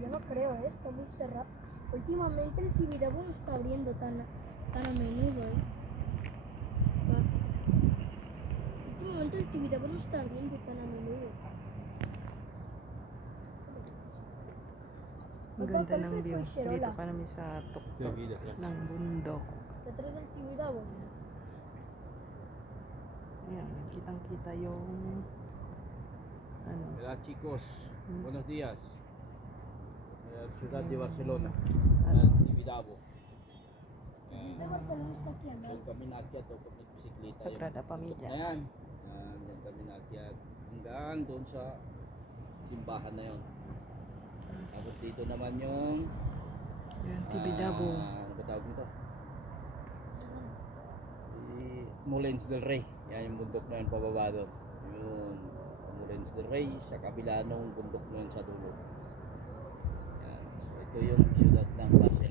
yo no creo, está muy cerrado. Últimamente el Tibidabo no está abriendo tan a menudo, Últimamente el Tibidabo no está abriendo tan a menudo. Ang ganda ng view. Dito ka namin sa tuktok ng bundok. Detrás del Tibidabo. Ayan, kitang-kita yung ano. Hola chicos, buenos días. Ciudad de Barcelona, Tibidabo. De Barcelona está aquí al lado. Doon kami naakyat o kami bisikleta. Sagrada Familia. Ayan, doon kami naakyat hanggang doon sa simbahan na yon. Tapos dito naman yung Ayan, Tibidabo. ano ba tawag nito? Molins del Rey. Yan yung bundok na yun pababa doon. Yung Molins del Rey sa kabila nung bundok na yun sa dulo. Yan. So ito yung siyudad ng Barcelona.